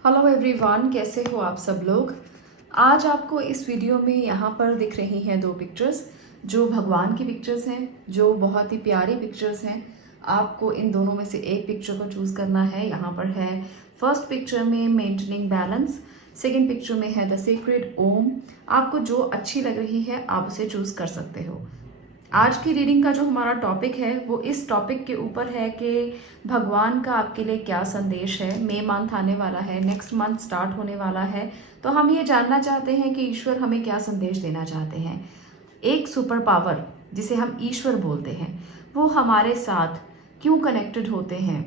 Hello everyone, कैसे हो आप सब लोग। आज आपको इस वीडियो में यहाँ पर दिख रही हैं दो पिक्चर्स जो भगवान की पिक्चर्स हैं, जो बहुत ही प्यारी पिक्चर्स हैं। आपको इन दोनों में से एक पिक्चर को चूज़ करना है। यहाँ पर है फर्स्ट पिक्चर में मेंटेनिंग बैलेंस, सेकेंड पिक्चर में है द सीक्रेट ओम। आपको जो अच्छी लग रही है आप उसे चूज़ कर सकते हो। आज की रीडिंग का जो हमारा टॉपिक है वो इस टॉपिक के ऊपर है कि भगवान का आपके लिए क्या संदेश है। मई मंथ आने वाला है, नेक्स्ट मंथ स्टार्ट होने वाला है, तो हम ये जानना चाहते हैं कि ईश्वर हमें क्या संदेश देना चाहते हैं। एक सुपर पावर जिसे हम ईश्वर बोलते हैं वो हमारे साथ क्यों कनेक्टेड होते हैं,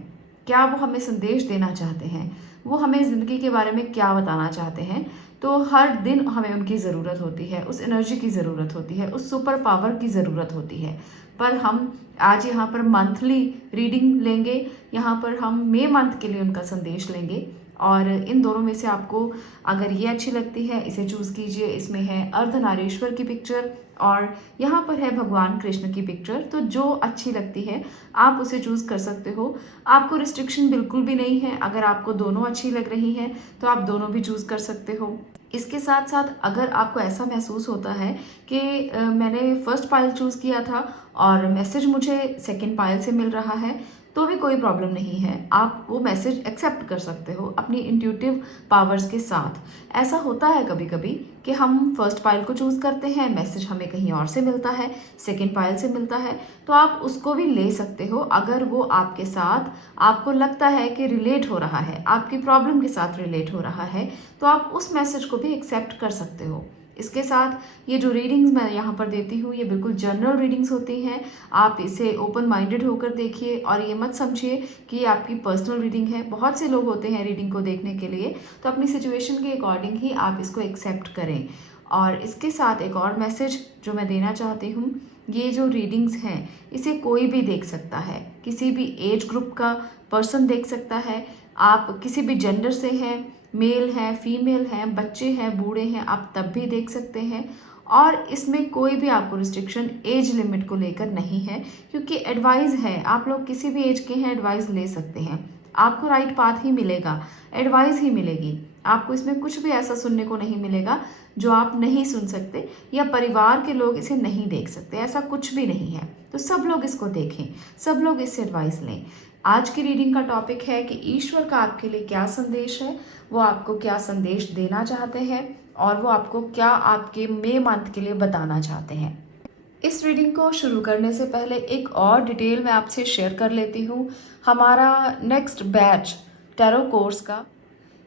क्या वो हमें संदेश देना चाहते हैं, वो हमें ज़िंदगी के बारे में क्या बताना चाहते हैं। तो हर दिन हमें उनकी ज़रूरत होती है, उस एनर्जी की ज़रूरत होती है, उस सुपर पावर की ज़रूरत होती है। पर हम आज यहाँ पर मंथली रीडिंग लेंगे, यहाँ पर हम मई मंथ के लिए उनका संदेश लेंगे। और इन दोनों में से आपको अगर ये अच्छी लगती है इसे चूज़ कीजिए। इसमें है अर्धनारीश्वर की पिक्चर और यहाँ पर है भगवान कृष्ण की पिक्चर। तो जो अच्छी लगती है आप उसे चूज़ कर सकते हो। आपको रिस्ट्रिक्शन बिल्कुल भी नहीं है। अगर आपको दोनों अच्छी लग रही हैं तो आप दोनों भी चूज़ कर सकते हो। इसके साथ साथ अगर आपको ऐसा महसूस होता है कि मैंने फर्स्ट पाइल चूज़ किया था और मैसेज मुझे सेकंड पाइल से मिल रहा है, तो भी कोई प्रॉब्लम नहीं है। आप वो मैसेज एक्सेप्ट कर सकते हो अपनी इंट्यूटिव पावर्स के साथ। ऐसा होता है कभी कभी कि हम फर्स्ट पाइल को चूज़ करते हैं, मैसेज हमें कहीं और से मिलता है, सेकंड पाइल से मिलता है, तो आप उसको भी ले सकते हो अगर वो आपके साथ आपको लगता है कि रिलेट हो रहा है, आपकी प्रॉब्लम के साथ रिलेट हो रहा है, तो आप उस मैसेज को भी एक्सेप्ट कर सकते हो। इसके साथ ये जो रीडिंग्स मैं यहाँ पर देती हूँ ये बिल्कुल जनरल रीडिंग्स होती हैं। आप इसे ओपन माइंडेड होकर देखिए और ये मत समझिए कि ये आपकी पर्सनल रीडिंग है। बहुत से लोग होते हैं रीडिंग को देखने के लिए, तो अपनी सिचुएशन के अकॉर्डिंग ही आप इसको एक्सेप्ट करें। और इसके साथ एक और मैसेज जो मैं देना चाहती हूँ, ये जो रीडिंग्स हैं इसे कोई भी देख सकता है, किसी भी एज ग्रुप का पर्सन देख सकता है। आप किसी भी जेंडर से हैं, मेल हैं, फीमेल हैं, बच्चे हैं, बूढ़े हैं, आप तब भी देख सकते हैं। और इसमें कोई भी आपको रिस्ट्रिक्शन एज लिमिट को लेकर नहीं है, क्योंकि एडवाइस है। आप लोग किसी भी एज के हैं एडवाइस ले सकते हैं। आपको राइट पाथ ही मिलेगा, एडवाइस ही मिलेगी। आपको इसमें कुछ भी ऐसा सुनने को नहीं मिलेगा जो आप नहीं सुन सकते या परिवार के लोग इसे नहीं देख सकते, ऐसा कुछ भी नहीं है। तो सब लोग इसको देखें, सब लोग इससे एडवाइस लें। आज की रीडिंग का टॉपिक है कि ईश्वर का आपके लिए क्या संदेश है, वो आपको क्या संदेश देना चाहते हैं और वो आपको क्या आपके मई मंथ के लिए बताना चाहते हैं। इस रीडिंग को शुरू करने से पहले एक और डिटेल मैं आपसे शेयर कर लेती हूँ। हमारा नेक्स्ट बैच टैरो कोर्स का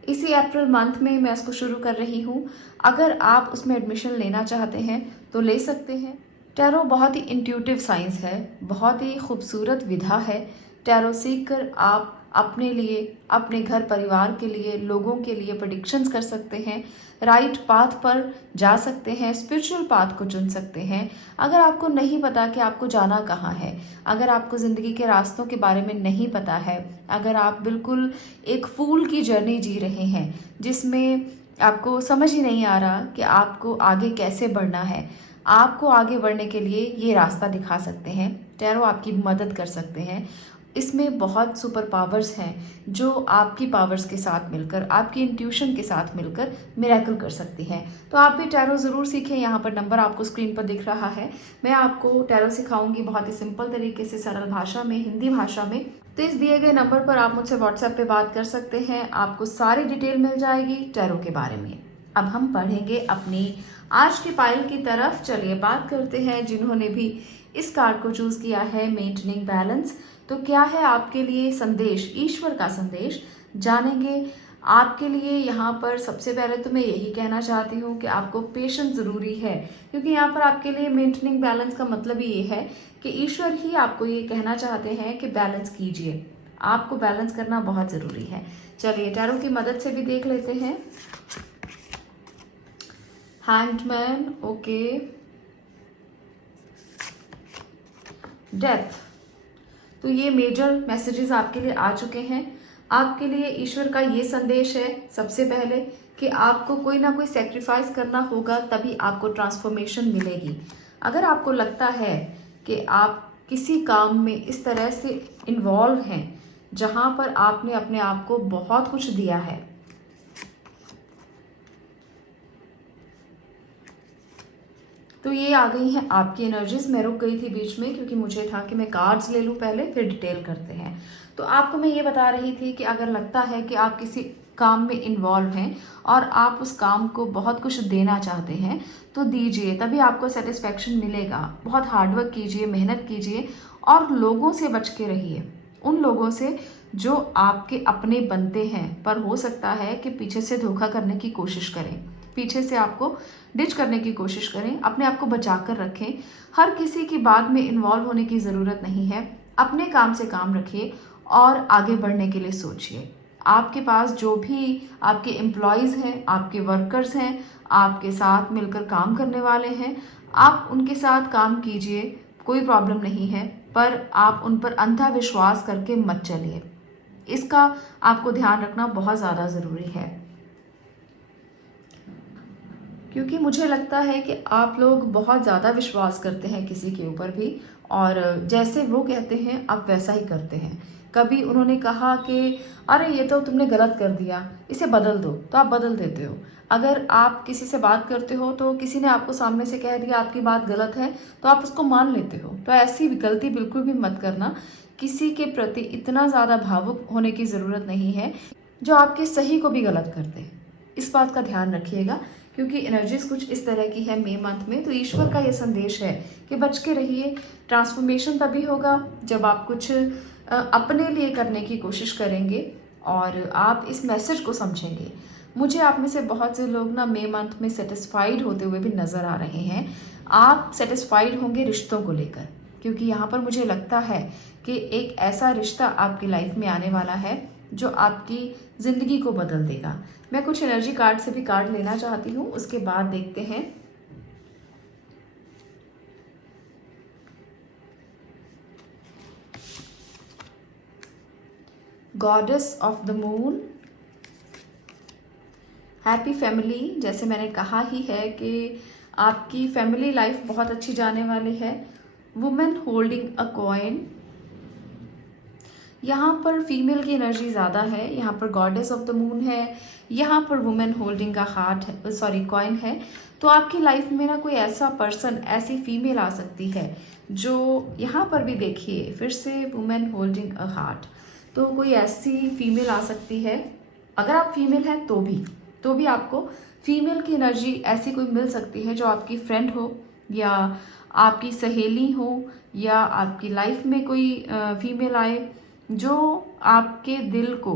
इसी अप्रैल मंथ में मैं इसको शुरू कर रही हूँ। अगर आप उसमें एडमिशन लेना चाहते हैं तो ले सकते हैं। टैरो बहुत ही इंट्यूटिव साइंस है, बहुत ही खूबसूरत विधा है। टैरो सीखकर आप अपने लिए, अपने घर परिवार के लिए, लोगों के लिए प्रेडिक्शंस कर सकते हैं, राइट पाथ पर जा सकते हैं, स्पिरिचुअल पाथ को चुन सकते हैं। अगर आपको नहीं पता कि आपको जाना कहाँ है, अगर आपको ज़िंदगी के रास्तों के बारे में नहीं पता है, अगर आप बिल्कुल एक फूल की जर्नी जी रहे हैं जिसमें आपको समझ ही नहीं आ रहा कि आपको आगे कैसे बढ़ना है, आपको आगे बढ़ने के लिए ये रास्ता दिखा सकते हैं। टैरो आपकी मदद कर सकते हैं। इसमें बहुत सुपर पावर्स हैं जो आपकी पावर्स के साथ मिलकर, आपकी इंट्यूशन के साथ मिलकर मिरेकल कर सकती हैं। तो आप भी टैरो ज़रूर सीखें। यहाँ पर नंबर आपको स्क्रीन पर दिख रहा है। मैं आपको टैरो सिखाऊंगी बहुत ही सिंपल तरीके से, सरल भाषा में, हिंदी भाषा में। तो इस दिए गए नंबर पर आप मुझसे व्हाट्सएप पे बात कर सकते हैं, आपको सारी डिटेल मिल जाएगी टैरो के बारे में। अब हम पढ़ेंगे अपनी आज की पाइल की तरफ। चलिए बात करते हैं जिन्होंने भी इस कार्ड को चूज़ किया है, मेंटेनिंग बैलेंस। तो क्या है आपके लिए संदेश, ईश्वर का संदेश जानेंगे। आपके लिए यहाँ पर सबसे पहले तो मैं यही कहना चाहती हूँ कि आपको पेशेंस ज़रूरी है, क्योंकि यहाँ पर आपके लिए मेंटेनिंग बैलेंस का मतलब ही ये है कि ईश्वर ही आपको ये कहना चाहते हैं कि बैलेंस कीजिए, आपको बैलेंस करना बहुत ज़रूरी है। चलिए टैरो की मदद से भी देख लेते हैं। Hanged man, okay, death. तो ये मेजर मैसेजेस आपके लिए आ चुके हैं। आपके लिए ईश्वर का ये संदेश है सबसे पहले कि आपको कोई ना कोई सेक्रीफाइस करना होगा, तभी आपको ट्रांसफॉर्मेशन मिलेगी। अगर आपको लगता है कि आप किसी काम में इस तरह से इन्वॉल्व हैं जहाँ पर आपने अपने आप को बहुत कुछ दिया है, तो ये आ गई हैं आपकी एनर्जीज। मैं रुक गई थी बीच में क्योंकि मुझे था कि मैं कार्ड्स ले लूँ पहले, फिर डिटेल करते हैं। तो आपको मैं ये बता रही थी कि अगर लगता है कि आप किसी काम में इन्वॉल्व हैं और आप उस काम को बहुत कुछ देना चाहते हैं तो दीजिए, तभी आपको सेटिस्फेक्शन मिलेगा। बहुत हार्डवर्क कीजिए, मेहनत कीजिए और लोगों से बच के रहिए, उन लोगों से जो आपके अपने बनते हैं पर हो सकता है कि पीछे से धोखा करने की कोशिश करें, पीछे से आपको डिच करने की कोशिश करें। अपने आप को बचा कर रखें, हर किसी की बात में इन्वॉल्व होने की ज़रूरत नहीं है। अपने काम से काम रखिए और आगे बढ़ने के लिए सोचिए। आपके पास जो भी आपके एम्प्लॉयज़ हैं, आपके वर्कर्स हैं, आपके साथ मिलकर काम करने वाले हैं, आप उनके साथ काम कीजिए, कोई प्रॉब्लम नहीं है, पर आप उन पर अंधा विश्वास करके मत चलिए। इसका आपको ध्यान रखना बहुत ज़्यादा ज़रूरी है, क्योंकि मुझे लगता है कि आप लोग बहुत ज़्यादा विश्वास करते हैं किसी के ऊपर भी, और जैसे वो कहते हैं आप वैसा ही करते हैं। कभी उन्होंने कहा कि अरे ये तो तुमने गलत कर दिया, इसे बदल दो, तो आप बदल देते हो। अगर आप किसी से बात करते हो तो किसी ने आपको सामने से कह दिया आपकी बात गलत है, तो आप उसको मान लेते हो। तो ऐसी गलती बिल्कुल भी मत करना। किसी के प्रति इतना ज़्यादा भावुक होने की ज़रूरत नहीं है जो आपके सही को भी गलत कर दे। इस बात का ध्यान रखिएगा, क्योंकि एनर्जीज कुछ इस तरह की है मई मंथ में। तो ईश्वर का ये संदेश है कि बच के रहिए। ट्रांसफॉर्मेशन तभी होगा जब आप कुछ अपने लिए करने की कोशिश करेंगे और आप इस मैसेज को समझेंगे। मुझे आप में से बहुत से लोग ना मई मंथ में सेटिस्फाइड होते हुए भी नज़र आ रहे हैं। आप सेटिस्फाइड होंगे रिश्तों को लेकर, क्योंकि यहाँ पर मुझे लगता है कि एक ऐसा रिश्ता आपकी लाइफ में आने वाला है जो आपकी ज़िंदगी को बदल देगा। मैं कुछ एनर्जी कार्ड से भी कार्ड लेना चाहती हूँ, उसके बाद देखते हैं। Goddess of the moon, happy family. जैसे मैंने कहा ही है कि आपकी फैमिली लाइफ बहुत अच्छी जाने वाली है। वुमेन होल्डिंग अ कॉइन, यहाँ पर फीमेल की एनर्जी ज़्यादा है। यहाँ पर गॉडेस ऑफ द मून है, यहाँ पर वुमेन होल्डिंग का हार्ट है, सॉरी कॉइन है। तो आपकी लाइफ में ना कोई ऐसा पर्सन, ऐसी फीमेल आ सकती है जो, यहाँ पर भी देखिए फिर से वुमेन होल्डिंग अ हार्ट, तो कोई ऐसी फीमेल आ सकती है। अगर आप फीमेल हैं तो भी आपको फीमेल की एनर्जी ऐसी कोई मिल सकती है जो आपकी फ्रेंड हो या आपकी सहेली हो, या आपकी लाइफ में कोई फीमेल आए जो आपके दिल को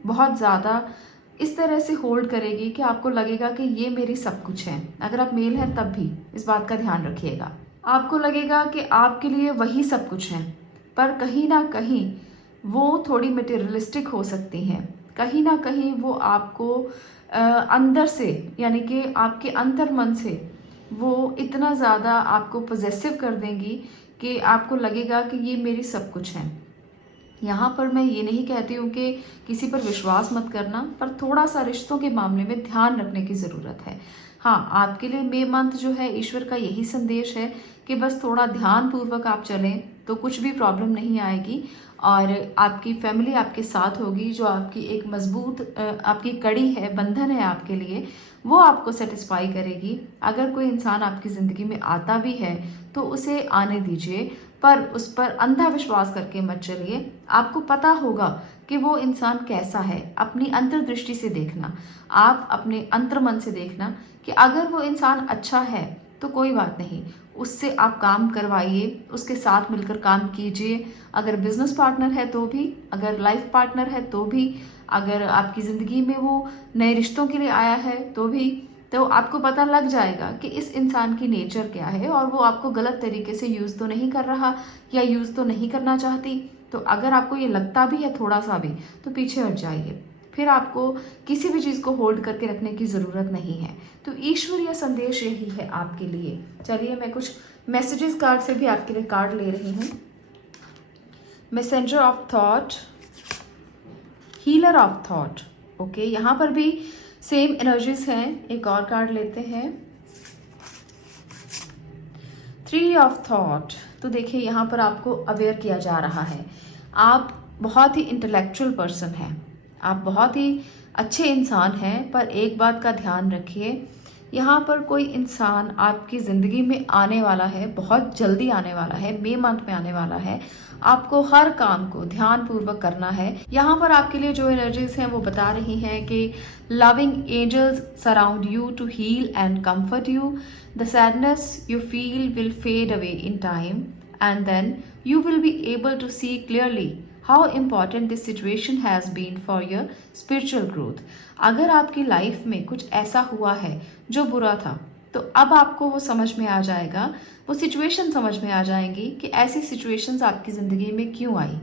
बहुत ज़्यादा इस तरह से होल्ड करेगी कि आपको लगेगा कि ये मेरी सब कुछ है। अगर आप मेल हैं तब भी इस बात का ध्यान रखिएगा। आपको लगेगा कि आपके लिए वही सब कुछ है, पर कहीं ना कहीं वो थोड़ी मटेरियलिस्टिक हो सकती हैं। कहीं ना कहीं वो आपको अंदर से, यानी कि आपके अंतर मन से वो इतना ज़्यादा आपको पॉजेसिव कर देंगी कि आपको लगेगा कि ये मेरी सब कुछ है। यहाँ पर मैं ये नहीं कहती हूँ कि किसी पर विश्वास मत करना, पर थोड़ा सा रिश्तों के मामले में ध्यान रखने की ज़रूरत है। हाँ, आपके लिए मई मंथ जो है ईश्वर का यही संदेश है कि बस थोड़ा ध्यान पूर्वक आप चलें तो कुछ भी प्रॉब्लम नहीं आएगी, और आपकी फैमिली आपके साथ होगी। जो आपकी एक मजबूत आपकी कड़ी है, बंधन है आपके लिए, वो आपको सेटिस्फाई करेगी। अगर कोई इंसान आपकी ज़िंदगी में आता भी है तो उसे आने दीजिए, पर उस पर अंधा विश्वास करके मत चलिए। आपको पता होगा कि वो इंसान कैसा है। अपनी अंतर्दृष्टि से देखना, आप अपने अंतर्मन से देखना कि अगर वो इंसान अच्छा है तो कोई बात नहीं, उससे आप काम करवाइए, उसके साथ मिलकर काम कीजिए। अगर बिजनेस पार्टनर है तो भी, अगर लाइफ पार्टनर है तो भी, अगर आपकी ज़िंदगी में वो नए रिश्तों के लिए आया है तो भी, तो आपको पता लग जाएगा कि इस इंसान की नेचर क्या है और वो आपको गलत तरीके से यूज़ तो नहीं कर रहा या यूज़ तो नहीं करना चाहती। तो अगर आपको ये लगता भी है थोड़ा सा भी, तो पीछे हट जाइए। फिर आपको किसी भी चीज़ को होल्ड करके रखने की ज़रूरत नहीं है। तो ईश्वरीय संदेश यही है आपके लिए। चलिए, मैं कुछ मैसेजेस कार्ड से भी आपके लिए कार्ड ले रही हूँ। Messenger of thought, healer of thought. Okay, यहाँ पर भी सेम एनर्जीज हैं। एक और कार्ड लेते हैं, थ्री ऑफ थॉट। तो देखिए, यहाँ पर आपको अवेयर किया जा रहा है। आप बहुत ही इंटेलेक्चुअल पर्सन हैं, आप बहुत ही अच्छे इंसान हैं, पर एक बात का ध्यान रखिए यहाँ पर कोई इंसान आपकी ज़िंदगी में आने वाला है, बहुत जल्दी आने वाला है, मई मंथ में आने वाला है। आपको हर काम को ध्यानपूर्वक करना है। यहाँ पर आपके लिए जो एनर्जीज हैं वो बता रही हैं कि loving angels surround you to heal and comfort you. The sadness you feel will fade away in time and then you will be able to see clearly how important this situation has been for your spiritual growth। अगर आपकी life में कुछ ऐसा हुआ है जो बुरा था, तो अब आपको वो समझ में आ जाएगा, वो सिचुएशन समझ में आ जाएंगी कि ऐसी सिचुएशंस आपकी ज़िंदगी में क्यों आई।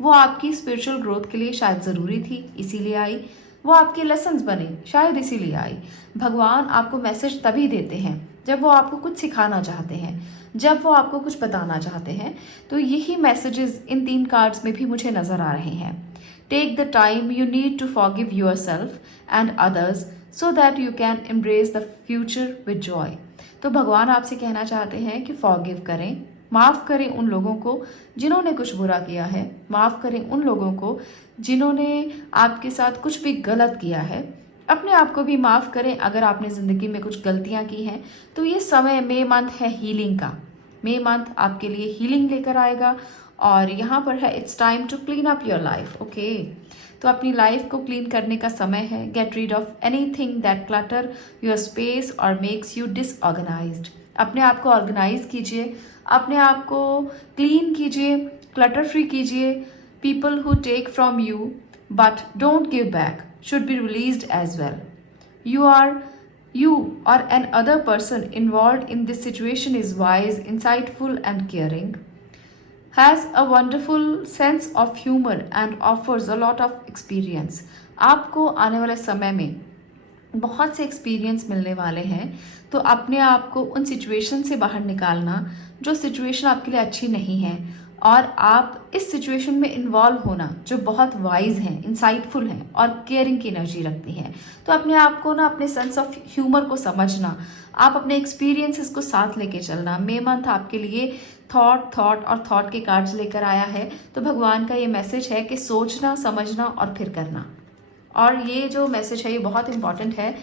वो आपकी स्पिरिचुअल ग्रोथ के लिए शायद ज़रूरी थी, इसीलिए आई। वो आपके लेसन्स बने, शायद इसीलिए आई। भगवान आपको मैसेज तभी देते हैं जब वो आपको कुछ सिखाना चाहते हैं, जब वो आपको कुछ बताना चाहते हैं। तो यही मैसेजेस इन 3 कार्ड्स में भी मुझे नज़र आ रहे हैं। Take the time you need to forgive yourself and others so that you can embrace the future with joy. तो भगवान आपसे कहना चाहते हैं कि फॉरगिव करें, माफ़ करें उन लोगों को जिन्होंने कुछ बुरा किया है, माफ़ करें उन लोगों को जिन्होंने आपके साथ कुछ भी गलत किया है। अपने आप को भी माफ़ करें अगर आपने ज़िंदगी में कुछ गलतियां की हैं। तो ये समय मई मंथ है हीलिंग का। मई मंथ आपके लिए हीलिंग लेकर आएगा और यहाँ पर है it's time to clean up your life. Okay, तो अपनी लाइफ को क्लीन करने का समय है। Get rid of anything that clutter your space और मेक्स यू डिसऑर्गेनाइज्ड। अपने आप को ऑर्गेनाइज कीजिए, अपने आप को क्लीन कीजिए, क्लटर फ्री कीजिए। People who take from you but don't give back should be released as well. You or an other person involved in this situation is wise, insightful and caring, has a wonderful sense of humor and offers a lot of experience. आपको आने वाले समय में बहुत से experience मिलने वाले हैं। तो अपने आप को उन सिचुएशन से बाहर निकालना जो सिचुएशन आपके लिए अच्छी नहीं है, और आप इस सिचुएशन में इन्वॉल्व होना जो बहुत वाइज हैं, इंसाइटफुल हैं और केयरिंग की एनर्जी रखती हैं। तो अपने आप को ना, अपने सेंस ऑफ ह्यूमर को समझना, आप अपने एक्सपीरियंसेस को साथ लेके चलना। मई मंथ आपके लिए थॉट के कार्ड्स लेकर आया है। तो भगवान का ये मैसेज है कि सोचना, समझना और फिर करना। और ये जो मैसेज है ये बहुत इंपॉर्टेंट है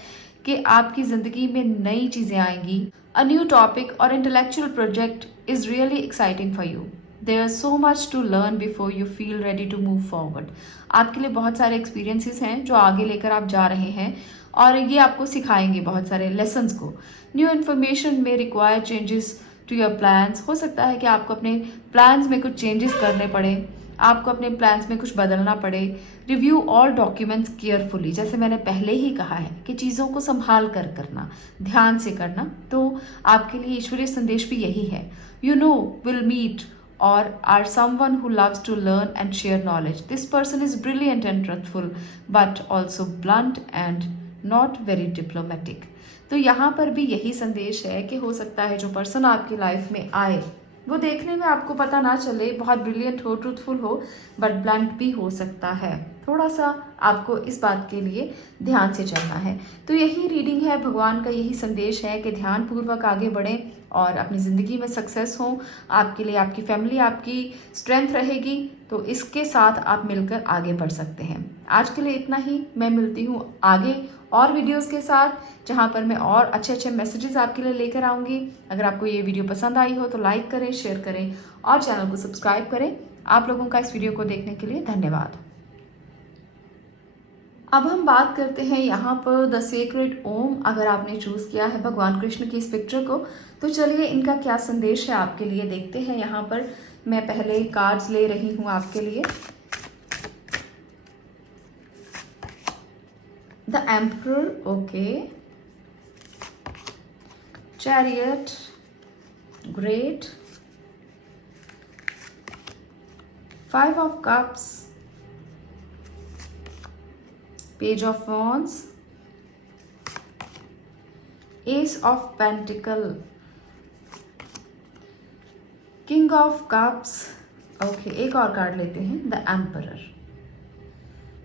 कि आपकी ज़िंदगी में नई चीज़ें आएंगी। अ न्यू टॉपिक और intellectual project is really exciting for you. There is so much to learn before you feel ready to move forward। आपके लिए बहुत सारे एक्सपीरियंसेस हैं जो आगे लेकर आप जा रहे हैं और ये आपको सिखाएंगे बहुत सारे लेसन्स को। न्यू इन्फॉर्मेशन में require changes to your plans. हो सकता है कि आपको अपने प्लान्स में कुछ चेंजेस करने पड़े, आपको अपने प्लान्स में कुछ बदलना पड़े। Review all documents carefully. जैसे मैंने पहले ही कहा है कि चीज़ों को संभाल कर करना, ध्यान से करना। तो आपके लिए ईश्वरीय संदेश भी यही है। You know will meet or are someone who loves to learn and share knowledge. This person is brilliant and truthful but also blunt and not very diplomatic। तो यहाँ पर भी यही संदेश है कि हो सकता है जो पर्सन आपकी लाइफ में आए वो देखने में आपको पता ना चले बहुत ब्रिलियंट हो, ट्रूथफुल हो, बट ब्लंट भी हो सकता है। थोड़ा सा आपको इस बात के लिए ध्यान से चलना है। तो यही रीडिंग है, भगवान का यही संदेश है कि ध्यानपूर्वक आगे बढ़ें और अपनी ज़िंदगी में सक्सेस हो। आपके लिए आपकी फैमिली आपकी स्ट्रेंथ रहेगी, तो इसके साथ आप मिलकर आगे बढ़ सकते हैं। आज के लिए इतना ही। मैं मिलती हूँ आगे और वीडियोस के साथ जहाँ पर मैं और अच्छे अच्छे मैसेजेस आपके लिए लेकर आऊँगी। अगर आपको ये वीडियो पसंद आई हो तो लाइक करें, शेयर करें और चैनल को सब्सक्राइब करें। आप लोगों का इस वीडियो को देखने के लिए धन्यवाद। अब हम बात करते हैं यहाँ पर द सीक्रेट ओम। अगर आपने चूज़ किया है भगवान कृष्ण की इस पिक्चर को, तो चलिए इनका क्या संदेश है आपके लिए देखते हैं। यहाँ पर मैं पहले कार्ड्स ले रही हूँ आपके लिए। The emperor, okay, chariot, great, 5 of cups, page of wands, S of pentacle, king of cups, okay. एक और कार्ड लेते हैं, द एम्परर।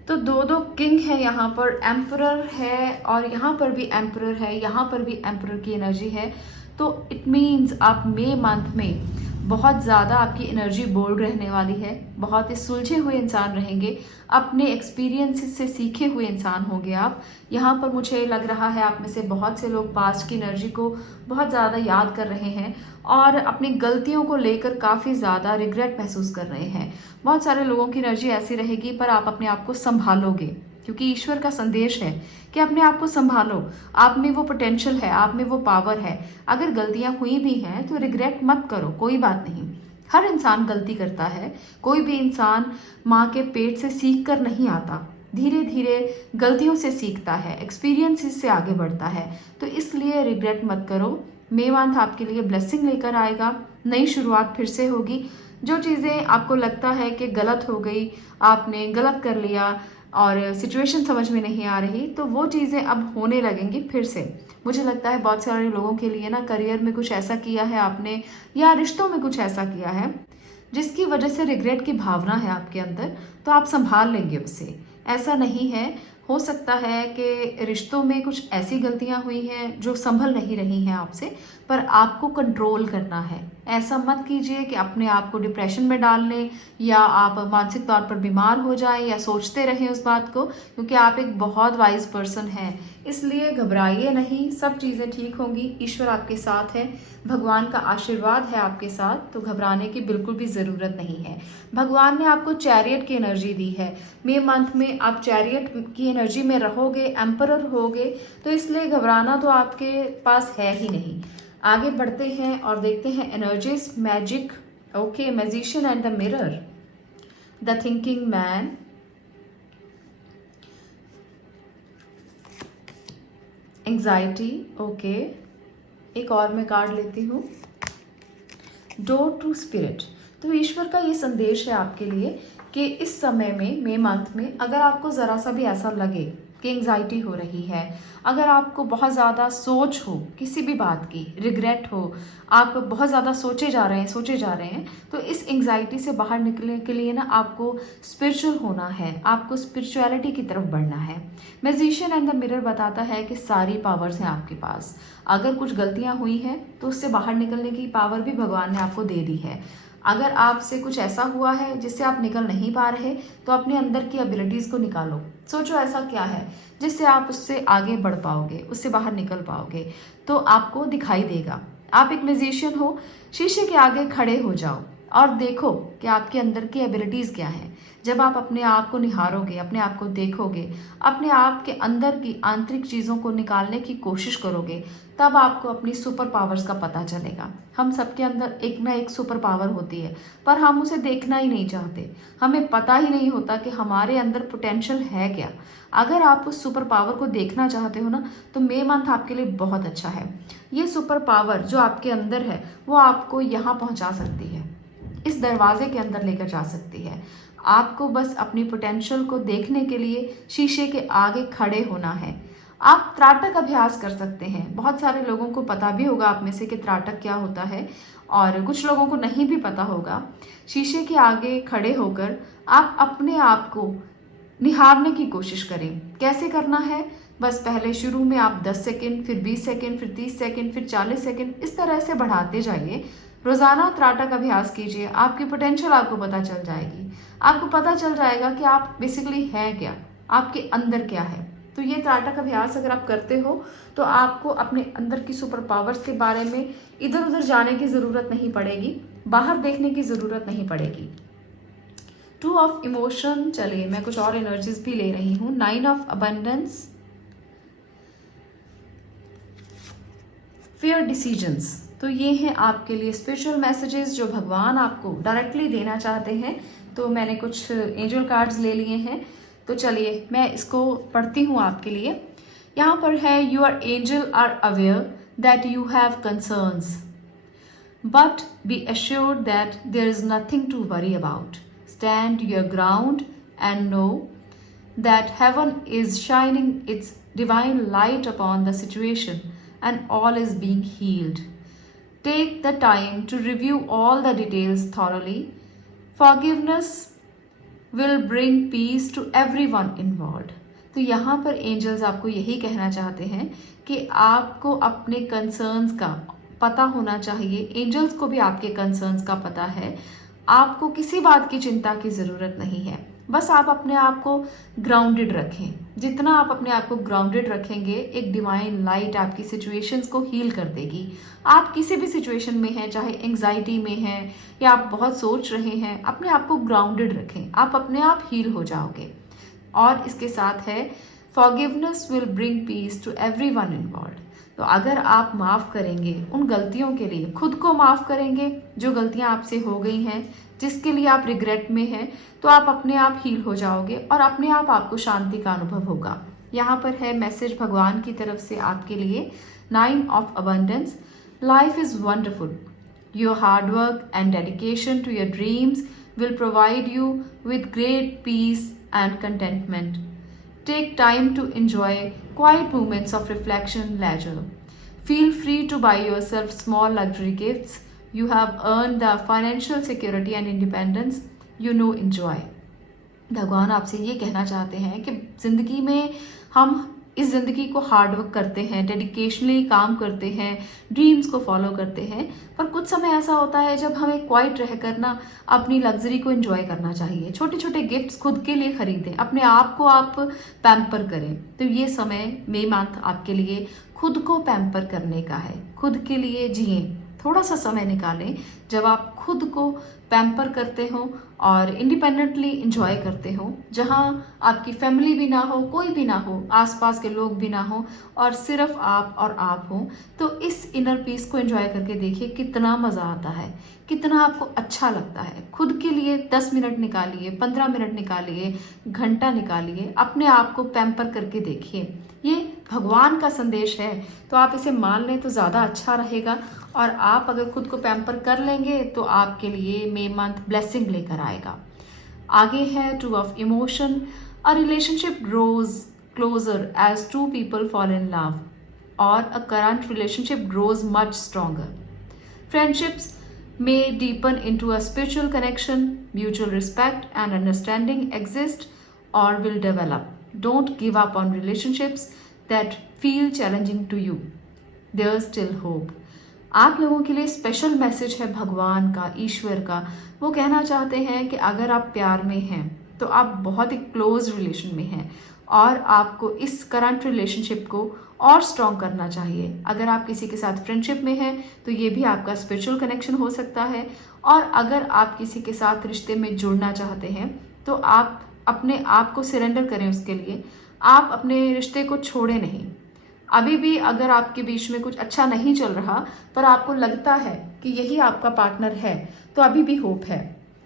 तो दो किंग है यहाँ पर, एम्परर है और यहाँ पर भी एम्परर है, यहाँ पर भी एम्परर की एनर्जी है। तो इट मीन्स आप मई मंथ में बहुत ज़्यादा आपकी एनर्जी बोल्ड रहने वाली है, बहुत ही सुलझे हुए इंसान रहेंगे, अपने एक्सपीरियंसेस से सीखे हुए इंसान होंगे आप। यहाँ पर मुझे लग रहा है आप में से बहुत से लोग पास्ट की एनर्जी को बहुत ज़्यादा याद कर रहे हैं और अपनी गलतियों को लेकर काफ़ी ज़्यादा रिग्रेट महसूस कर रहे हैं। बहुत सारे लोगों की एनर्जी ऐसी रहेगी, पर आप अपने आप को संभालोगे क्योंकि ईश्वर का संदेश है कि अपने आप को संभालो। आप में वो पोटेंशियल है, आप में वो पावर है। अगर गलतियां हुई भी हैं तो रिग्रेट मत करो, कोई बात नहीं। हर इंसान गलती करता है, कोई भी इंसान माँ के पेट से सीख कर नहीं आता, धीरे धीरे गलतियों से सीखता है, एक्सपीरियंसेस से आगे बढ़ता है। तो इसलिए रिग्रेट मत करो। मे मंथ आपके लिए ब्लेसिंग लेकर आएगा, नई शुरुआत फिर से होगी। जो चीज़ें आपको लगता है कि गलत हो गई, आपने गलत कर लिया और सिचुएशन समझ में नहीं आ रही, तो वो चीज़ें अब होने लगेंगी फिर से। मुझे लगता है बहुत सारे लोगों के लिए ना करियर में कुछ ऐसा किया है आपने या रिश्तों में कुछ ऐसा किया है जिसकी वजह से रिग्रेट की भावना है आपके अंदर, तो आप संभाल लेंगे उसे। ऐसा नहीं है, हो सकता है कि रिश्तों में कुछ ऐसी गलतियां हुई हैं जो संभल नहीं रही हैं आपसे, पर आपको कंट्रोल करना है। ऐसा मत कीजिए कि अपने आप को डिप्रेशन में डाल लें या आप मानसिक तौर पर बीमार हो जाएं या सोचते रहें उस बात को, क्योंकि आप एक बहुत वाइज पर्सन हैं। इसलिए घबराइए नहीं, सब चीज़ें ठीक होंगी। ईश्वर आपके साथ है, भगवान का आशीर्वाद है आपके साथ, तो घबराने की बिल्कुल भी ज़रूरत नहीं है। भगवान ने आपको चैरियट की एनर्जी दी है। मे मंथ में आप चैरियट की एनर्जी में रहोगे, एम्परर होगे, तो इसलिए घबराना तो आपके पास है ही नहीं। आगे बढ़ते हैं और देखते हैं energies, magic, okay, magician and the mirror, the thinking man, anxiety, okay. एक और मैं कार्ड लेती हूँ, डोर टू स्पिरिट। तो ईश्वर का ये संदेश है आपके लिए कि इस समय में, मे मंथ में, अगर आपको ज़रा सा भी ऐसा लगे कि एंग्जाइटी हो रही है, अगर आपको बहुत ज़्यादा सोच हो किसी भी बात की, रिग्रेट हो, आप बहुत ज़्यादा सोचे जा रहे हैं, तो इस एंग्जाइटी से बाहर निकलने के लिए ना आपको स्पिरिचुअल होना है, आपको स्पिरिचुअलिटी की तरफ बढ़ना है। मैजिशियन एंड द मिरर बताता है कि सारी पावर्स हैं आपके पास। अगर कुछ गलतियाँ हुई हैं तो उससे बाहर निकलने की पावर भी भगवान ने आपको दे दी है। अगर आपसे कुछ ऐसा हुआ है जिससे आप निकल नहीं पा रहे, तो अपने अंदर की एबिलिटीज़ को निकालो। सोचो ऐसा क्या है जिससे आप उससे आगे बढ़ पाओगे, उससे बाहर निकल पाओगे, तो आपको दिखाई देगा। आप एक म्यूजिशियन हो, शीशे के आगे खड़े हो जाओ और देखो कि आपके अंदर की एबिलिटीज़ क्या हैं। जब आप अपने आप को निहारोगे, अपने आप को देखोगे, अपने आप के अंदर की आंतरिक चीज़ों को निकालने की कोशिश करोगे, तब आपको अपनी सुपर पावर्स का पता चलेगा। हम सबके अंदर एक ना एक सुपर पावर होती है, पर हम उसे देखना ही नहीं चाहते। हमें पता ही नहीं होता कि हमारे अंदर पोटेंशियल है क्या। अगर आप उस सुपर पावर को देखना चाहते हो ना, तो मे मंथ आपके लिए बहुत अच्छा है। ये सुपर पावर जो आपके अंदर है वो आपको यहाँ पहुँचा सकती है, इस दरवाजे के अंदर लेकर जा सकती है। आपको बस अपनी पोटेंशियल को देखने के लिए शीशे के आगे खड़े होना है। आप त्राटक अभ्यास कर सकते हैं। बहुत सारे लोगों को पता भी होगा आप में से कि त्राटक क्या होता है, और कुछ लोगों को नहीं भी पता होगा। शीशे के आगे खड़े होकर आप अपने आप को निहारने की कोशिश करें। कैसे करना है? बस पहले शुरू में आप 10 सेकेंड, फिर 20 सेकेंड, फिर 30 सेकेंड, फिर 40 सेकेंड, इस तरह से बढ़ाते जाइए। रोज़ाना त्राटक अभ्यास कीजिए, आपकी पोटेंशियल आपको पता चल जाएगी। आपको पता चल जाएगा कि आप बेसिकली हैं क्या, आपके अंदर क्या है। तो ये त्राटक अभ्यास अगर आप करते हो तो आपको अपने अंदर की सुपर पावर्स के बारे में इधर उधर जाने की ज़रूरत नहीं पड़ेगी, बाहर देखने की ज़रूरत नहीं पड़ेगी। 2 ऑफ इमोशन, चलिए मैं कुछ और एनर्जीज भी ले रही हूँ। 9 ऑफ अबंडेंस, फेयर डिसीजंस। तो ये हैं आपके लिए स्पिरिचुअल मैसेजेस जो भगवान आपको डायरेक्टली देना चाहते हैं। तो मैंने कुछ एंजल कार्ड्स ले लिए हैं, तो चलिए मैं इसको पढ़ती हूँ आपके लिए। यहाँ पर है, your angel are aware that you have concerns, but be assured that there is nothing to worry about. Stand your ground and know that heaven is shining its divine light upon the situation and all is being healed. Take the time to review all the details thoroughly. Forgiveness will bring peace to everyone involved. तो यहाँ पर angels आपको यही कहना चाहते हैं कि आपको अपने कंसर्न्स का पता होना चाहिए, एंजल्स को भी आपके कंसर्न्स का पता है। आपको किसी बात की चिंता की ज़रूरत नहीं है, बस आप अपने आप को ग्राउंडेड रखें। जितना आप अपने आप को ग्राउंडेड रखेंगे, एक डिवाइन लाइट आपकी सिचुएशंस को हील कर देगी। आप किसी भी सिचुएशन में हैं, चाहे एंग्जाइटी में हैं या आप बहुत सोच रहे हैं, अपने आप को ग्राउंडेड रखें, आप अपने आप हील हो जाओगे। और इसके साथ है forgiveness will bring peace to everyone involved. तो अगर आप माफ़ करेंगे उन गलतियों के लिए, खुद को माफ़ करेंगे जो गलतियां आपसे हो गई हैं, जिसके लिए आप रिग्रेट में हैं, तो आप अपने आप हील हो जाओगे और अपने आप आपको शांति का अनुभव होगा। यहाँ पर है मैसेज भगवान की तरफ से आपके लिए, 9 of abundance. Life is wonderful. Your hard work and dedication to your dreams will provide you with great peace and contentment. Take time to enjoy quiet moments of reflection and leisure. Feel free to buy yourself small luxury gifts. You have earned the financial security and independence you know enjoy. भगवान आपसे ये कहना चाहते हैं कि ज़िंदगी में हम इस ज़िंदगी को हार्ड वर्क करते हैं, डेडिकेशनली काम करते हैं, ड्रीम्स को फॉलो करते हैं, पर कुछ समय ऐसा होता है जब हमें क्वाइट रहकर ना अपनी लग्जरी को एंजॉय करना चाहिए। छोटे छोटे गिफ्ट्स खुद के लिए खरीदें, अपने आप को आप पैम्पर करें। तो ये समय मई मंथ आपके लिए खुद को पैम्पर करने का है, खुद के लिए जिएं। थोड़ा सा समय निकालें जब आप खुद को पैम्पर करते हो और इंडिपेंडेंटली इंजॉय करते हो, जहाँ आपकी फैमिली भी ना हो, कोई भी ना हो, आसपास के लोग भी ना हो और सिर्फ आप और आप हो। तो इस इनर पीस को एंजॉय करके देखिए कितना मज़ा आता है, कितना आपको अच्छा लगता है। खुद के लिए 10 मिनट निकालिए, 15 मिनट निकालिए, घंटा निकालिए, अपने आप को पैम्पर करके देखिए। ये भगवान का संदेश है, तो आप इसे मान लें तो ज़्यादा अच्छा रहेगा। और आप अगर खुद को पैम्पर कर लेंगे तो आपके लिए मई मंथ ब्लेसिंग लेकर आएगा। आगे है 2 of emotion. A relationship grows closer as 2 people fall in love or a current relationship grows much stronger. Friendships may deepen into a spiritual connection, mutual respect and understanding exist or will develop. Don't give up on relationships that feel challenging to you. There's still hope. आप लोगों के लिए special message है भगवान का, ईश्वर का। वो कहना चाहते हैं कि अगर आप प्यार में हैं तो आप बहुत ही क्लोज रिलेशन में हैं और आपको इस करंट रिलेशनशिप को और स्ट्रॉन्ग करना चाहिए। अगर आप किसी के साथ फ्रेंडशिप में हैं तो ये भी आपका स्पिरिचुअल कनेक्शन हो सकता है। और अगर आप किसी के साथ रिश्ते में जुड़ना चाहते हैं तो आप अपने आप को सरेंडर करें उसके लिए। आप अपने रिश्ते को छोड़े नहीं। अभी भी अगर आपके बीच में कुछ अच्छा नहीं चल रहा पर आपको लगता है कि यही आपका पार्टनर है, तो अभी भी होप है।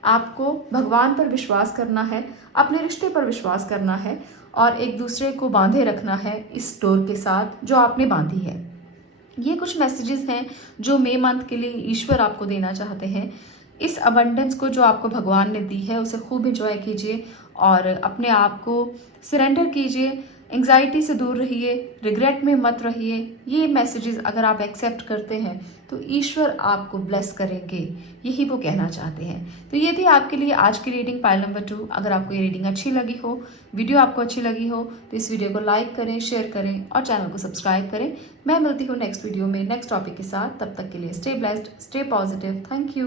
आपको भगवान पर विश्वास करना है, अपने रिश्ते पर विश्वास करना है और एक दूसरे को बांधे रखना है इस डोर के साथ जो आपने बांधी है। ये कुछ मैसेजेस हैं जो मई मंथ के लिए ईश्वर आपको देना चाहते हैं। इस अबंडेंस को जो आपको भगवान ने दी है उसे खूब एंजॉय कीजिए और अपने आप को सरेंडर कीजिए। एंग्जाइटी से दूर रहिए, रिग्रेट में मत रहिए। ये मैसेजेस अगर आप एक्सेप्ट करते हैं तो ईश्वर आपको ब्लेस करेंगे, यही वो कहना चाहते हैं। तो ये थी आपके लिए आज की रीडिंग पाइल नंबर 2। अगर आपको ये रीडिंग अच्छी लगी हो, वीडियो आपको अच्छी लगी हो, तो इस वीडियो को लाइक करें, शेयर करें और चैनल को सब्सक्राइब करें। मैं मिलती हूँ नेक्स्ट वीडियो में नेक्स्ट टॉपिक के साथ। तब तक के लिए stay blessed, stay positive. Thank you.